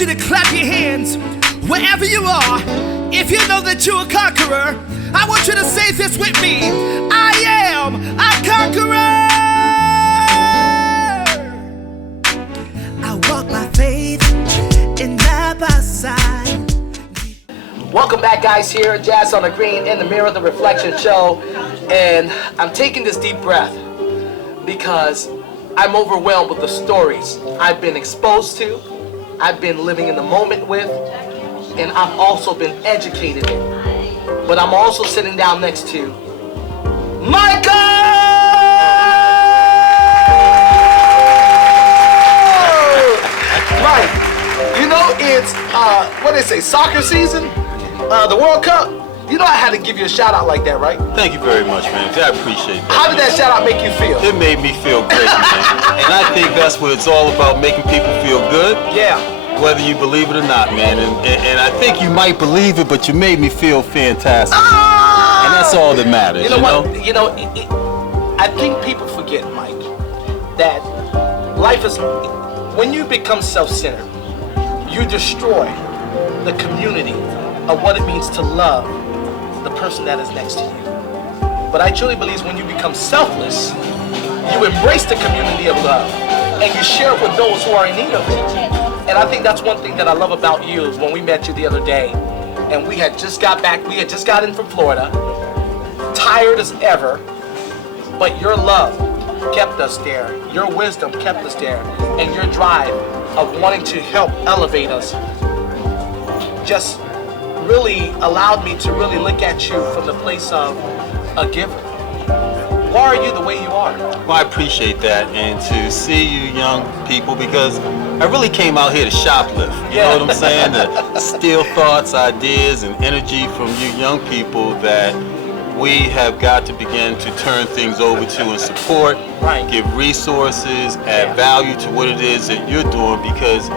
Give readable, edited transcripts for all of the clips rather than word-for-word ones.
you to clap your hands wherever you are. If you know that you're a conqueror, I want you to say this with me. I am a conqueror. I walk by faith and not by sight. Welcome back, guys. Here, Jazz on the Green in the Mirror, the Reflection Show. And I'm taking this deep breath because I'm overwhelmed with the stories I've been exposed to, I've been living in the moment with, and I've also been educated in. But I'm also sitting down next to Michael! Right. You know, it's, what they say, soccer season? The World Cup? You know I had to give you a shout out like that, right? Thank you very much, man. I appreciate that. How did that shout out make you feel? It made me feel great, man. And I think that's what it's all about, making people feel good. Yeah. Whether you believe it or not, man. And I think you might believe it, but you made me feel fantastic. Ah! And that's all that matters, you know what? You know, I think people forget, Mike, that life is, when you become self-centered, you destroy the community of what it means to love the person that is next to you. But I truly believe when you become selfless, you embrace the community of love and you share it with those who are in need of it. And I think that's one thing that I love about you is when we met you the other day and we had just got in from Florida, tired as ever, but your love kept us there, your wisdom kept us there, and your drive of wanting to help elevate us just really allowed me to really look at you from the place of a giver. Why are you the way you are? Well, I appreciate that, and to see you young people, because I really came out here to shoplift. You know what I'm saying? To steal thoughts, ideas, and energy from you young people that we have got to begin to turn things over to and support, give resources, add value to what it is that you're doing, because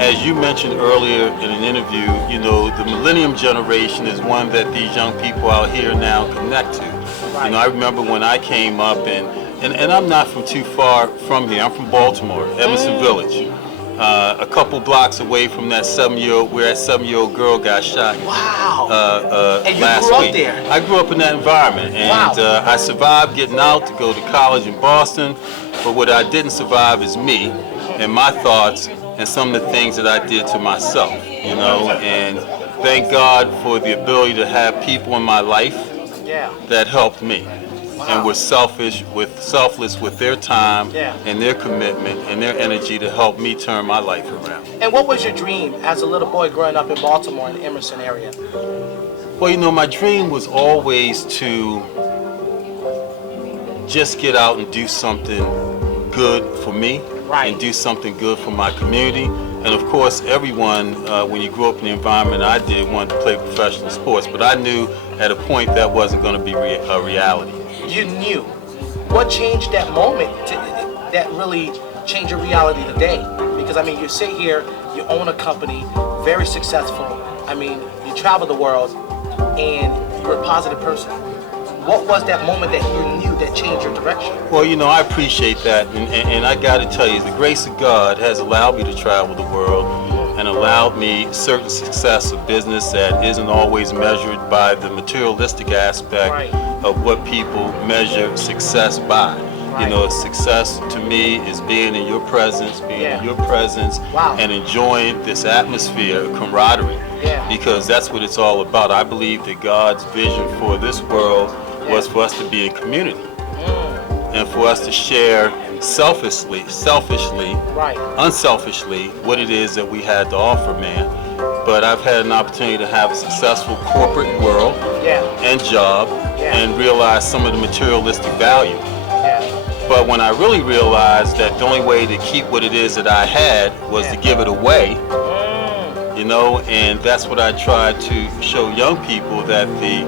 as you mentioned earlier in an interview, you know, the millennium generation is one that these young people out here now connect to. You know, I remember when I came up, and I'm not from too far from here. I'm from Baltimore, Emerson Village. A couple blocks away from that 7-year-old, where that 7-year-old girl got shot. Wow. And you last grew up week. there? I grew up in that environment, and I survived getting out to go to college in Boston, but what I didn't survive is me and my thoughts and some of the things that I did to myself, you know, and thank God for the ability to have people in my life that helped me and were selfless with their time and their commitment and their energy to help me turn my life around. And what was your dream as a little boy growing up in Baltimore in the Emerson area? Well, you know, my dream was always to just get out and do something good for me and do something good for my community. And of course, everyone, when you grew up in the environment I did, wanted to play professional sports, but I knew at a point that wasn't going to be a reality. You knew. What changed that moment that really changed your reality today? Because I mean, you sit here, you own a company, very successful. I mean, you travel the world, and you're a positive person. What was that moment that you knew that changed your direction? Well, you know, I appreciate that, and I got to tell you, the grace of God has allowed me to travel the world and allowed me certain success of business that isn't always measured by the materialistic aspect of what people measure success by. You know, success to me is being in your presence, and enjoying this atmosphere of camaraderie, because that's what it's all about. I believe that God's vision for this world was for us to be in community and for us to share unselfishly what it is that we had to offer, man. But I've had an opportunity to have a successful corporate world and job and realize some of the materialistic value. But when I really realized that the only way to keep what it is that I had was to give it away, you know, and that's what I try to show young people, that the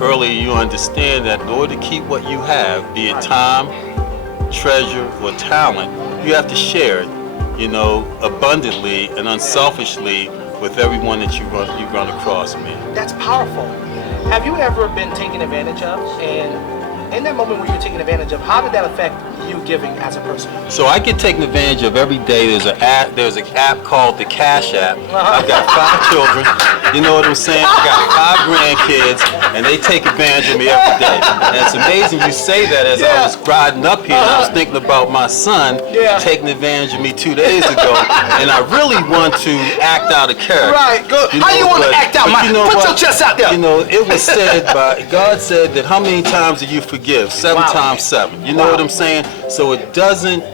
earlier you understand that in order to keep what you have, be it time, treasure, or talent, you have to share it, you know, abundantly and unselfishly with everyone that you run across, man. That's powerful. Have you ever been taken advantage of? And in that moment where you're taken advantage of, how did that affect you giving as a person? So I get taken advantage of every day. There's an app called the Cash App. I've got 5 children. You know what I'm saying? I've got 5 grandkids, and they take advantage of me every day. And it's amazing you say that. As I was riding up here, and I was thinking about my son taking advantage of me 2 days ago, and I really want to act out a character. Right. Good. How you want to act out, man? Put your chest out there. You know, it was said by God said that how many times do you forgive? 7 times 7. You know what I'm saying? So it doesn't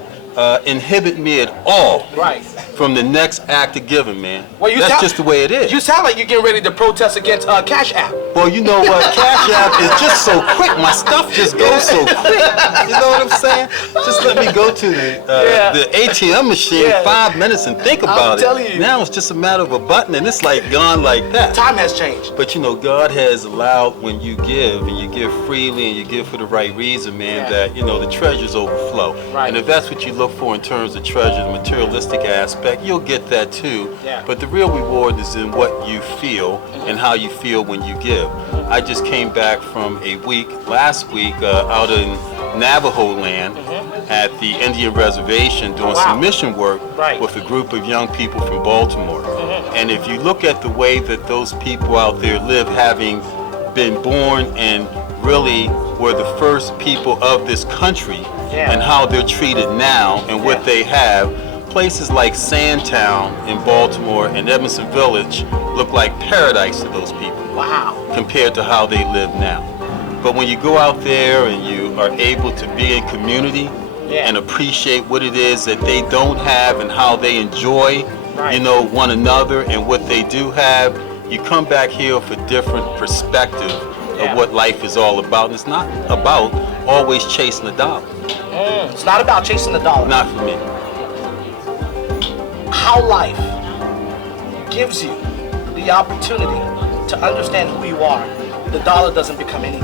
inhibit me at all from the next act of giving, man. Well, that's just the way it is. You sound like you're getting ready to protest against Cash App. Well, you know what? Cash App is just so quick. My stuff just goes so quick. You know what I'm saying? Just let me go to the ATM machine 5 minutes and think about it. Telling you. Now it's just a matter of a button and it's like gone like that. Time has changed. But you know, God has allowed when you give and you give freely and you give for the right reason, man, that, you know, the treasures overflow. Right. And if that's what you look for in terms of treasure, the materialistic aspect, you'll get that too. Yeah. But the real reward is in what you feel and how you feel when you give. I just came back from a week, last week, out in Navajo land at the Indian reservation doing some mission work with a group of young people from Baltimore. And if you look at the way that those people out there live, having been born and really were the first people of this country, and how they're treated now and what they have, places like Sandtown in Baltimore and Edmondson Village look like paradise to those people. Wow. Compared to how they live now. But when you go out there and you are able to be in community and appreciate what it is that they don't have and how they enjoy, you know, one another and what they do have, you come back here with a different perspective of what life is all about. And it's not about always chasing the dollar. It's not about chasing the dollar. Not for me. How life gives you the opportunity to understand who you are, the dollar doesn't become anything.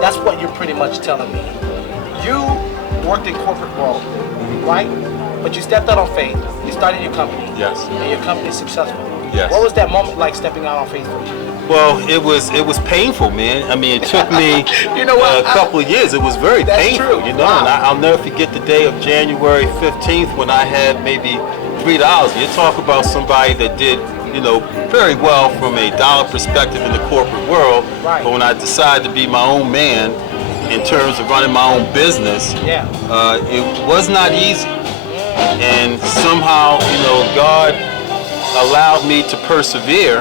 That's what you're pretty much telling me. You worked in corporate world, right? But you stepped out on faith. You started your company. Yes. And your company is successful. Yes. What was that moment like stepping out on faith for you? Well, it was painful, man. I mean, it took me you know what? a couple of years. It was very painful, true. you know. And I'll never forget the day of January 15th when I had maybe $3. You talk about somebody that did, you know, very well from a dollar perspective in the corporate world. But when I decided to be my own man in terms of running my own business, it was not easy. And somehow, you know, God allowed me to persevere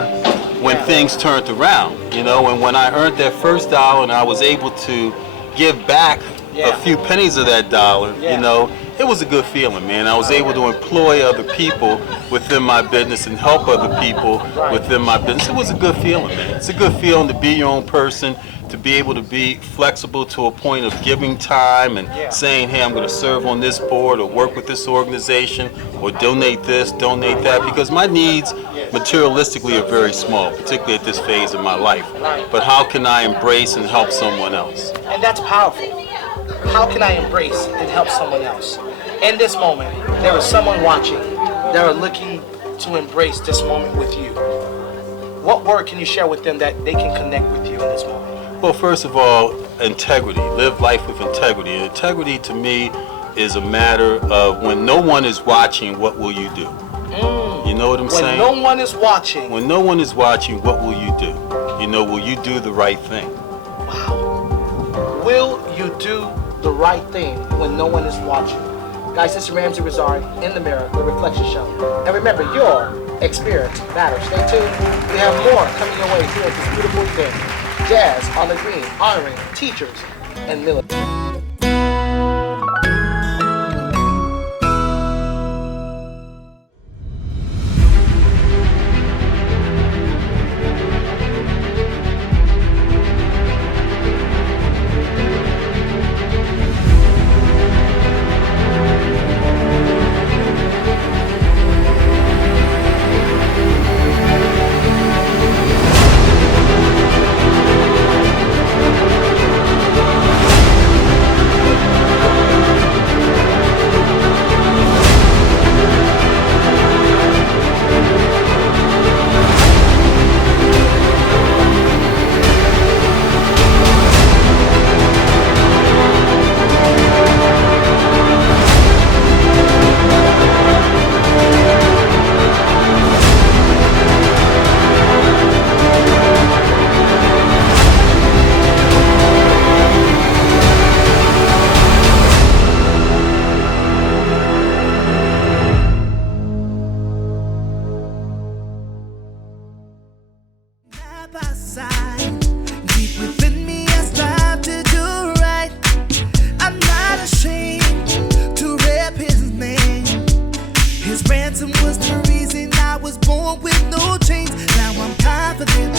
when things turned around, you know. And when I earned that first $1 and I was able to give back a few pennies of that dollar, you know, it was a good feeling, man. I was able to employ other people within my business and help other people within my business. It was a good feeling, man. It's a good feeling to be your own person, to be able to be flexible to a point of giving time and saying, hey, I'm going to serve on this board or work with this organization or donate this, donate that, because my needs materialistically are very small, particularly at this phase of my life. But how can I embrace and help someone else? And that's powerful. How can I embrace and help someone else? In this moment, there is someone watching that are looking to embrace this moment with you. What word can you share with them that they can connect with you in this moment? Well, first of all, integrity. Live life with integrity. And integrity to me is a matter of when no one is watching, what will you do? You know what I'm saying? When no one is watching. When no one is watching, what will you do? You know, will you do the right thing? Wow. Will you do the right thing when no one is watching? Guys, this is Ramsey Rizari in the Mirror, the Reflection Show. And remember, your experience matters. Stay tuned. We have more coming your way here at this beautiful event. Jazz on the Green, honoring teachers and military. ransom was the reason I was born with no chains. Now I'm confident,